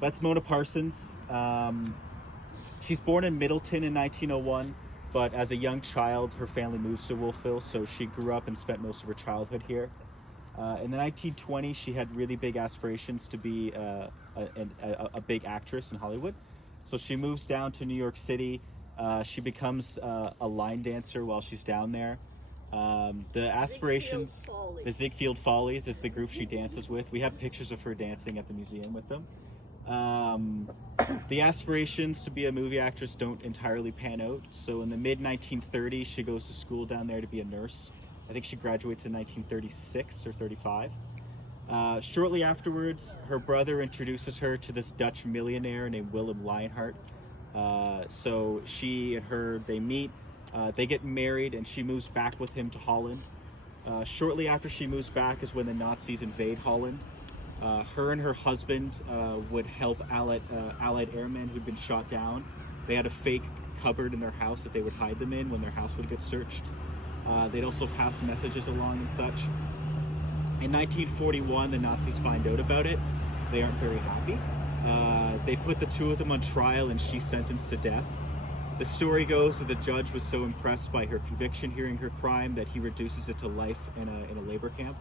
That's Mona Parsons. She's born in Middleton in 1901, but as a young child, her family moves to Wolfville, so she grew up and spent most of her childhood here. In the 1920s, she had really big aspirations to be a big actress in Hollywood. So she moves down to New York City. She becomes a line dancer while she's down there. The aspirations, the Ziegfeld Follies is the group she dances with. We have pictures of her dancing at the museum with them. The aspirations to be a movie actress don't entirely pan out. So in the mid-1930s, she goes to school down there to be a nurse. I think she graduates in 1936 or 35. Shortly afterwards, her brother introduces her to this Dutch millionaire named Willem Lionheart. So she and her, they meet, they get married, and she moves back with him to Holland. Shortly after she moves back is when the Nazis invade Holland. Her and her husband would help Allied airmen who'd been shot down. They had a fake cupboard in their house that they would hide them in when their house would get searched. They'd also pass messages along and such. In 1941, the Nazis find out about it. They aren't very happy. They put the two of them on trial, and she's sentenced to death. The story goes that the judge was so impressed by her conviction hearing her crime that he reduces it to life in a labor camp.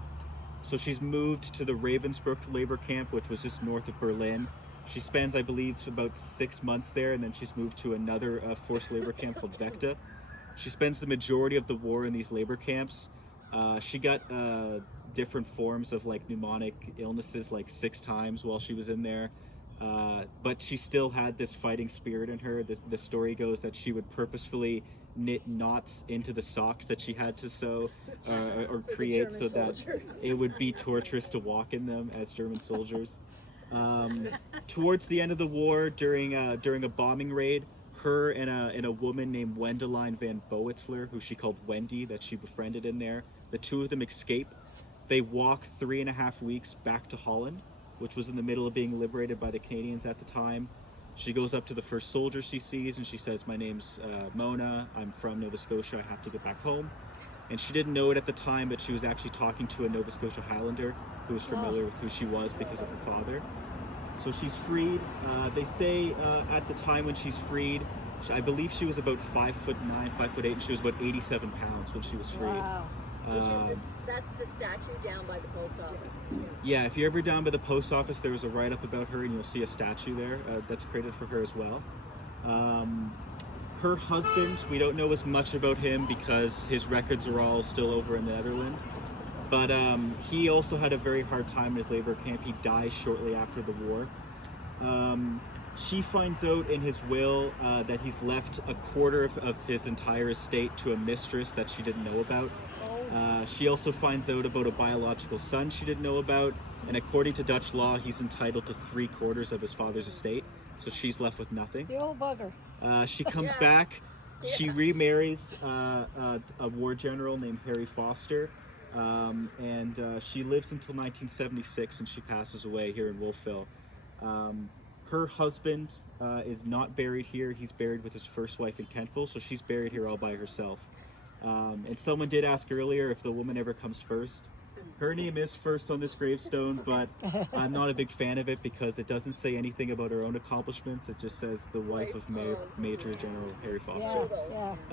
So she's moved to the Ravensbrück labor camp, which was just north of Berlin. She spends, I believe, about 6 months there, and then she's moved to another forced labor camp called Vechta. She spends the majority of the war in these labor camps. She got different forms of like pneumonic illnesses like 6 times while she was in there. But she still had this fighting spirit in her. The story goes that she would purposefully knit knots into the socks that she had to sew or create so that it would be torturous to walk in them as German soldiers. Towards the end of the war, during a bombing raid, her and a woman named Wendeline van Boetzler, who she called Wendy, that she befriended in there, the two of them escape. They walk 3.5 weeks back to Holland, which was in the middle of being liberated by the Canadians at the time. She goes up to the first soldier she sees and she says, "My name's Mona, I'm from Nova Scotia, I have to get back home." And she didn't know it at the time, but she was actually talking to a Nova Scotia Highlander who was familiar with who she was because of her father. So she's freed. They say at the time when she's freed, I believe she was about 5'9", 5'8", and she was about 87 pounds when she was freed. Wow. That's the statue down by the post office. Yeah, if you're ever down by the post office, there was a write-up about her, and you'll see a statue there that's created for her as well. Her husband, we don't know as much about him because his records are all still over in the Netherlands. But he also had a very hard time in his labor camp. He dies shortly after the war. She finds out in his will that he's left a quarter of his entire estate to a mistress that she didn't know about. She also finds out about a biological son she didn't know about, and according to Dutch law, he's entitled to 3/4 of his father's estate, so she's left with nothing. The old bugger. She comes back, she remarries a war general named Harry Foster, and she lives until 1976, and she passes away here in Wolfville. Her husband is not buried here. He's buried with his first wife in Kentville, so she's buried here all by herself. And someone did ask earlier if the woman ever comes first. Her name is first on this gravestone, but I'm not a big fan of it because it doesn't say anything about her own accomplishments. It just says the wife of Major General Harry Foster. Yeah.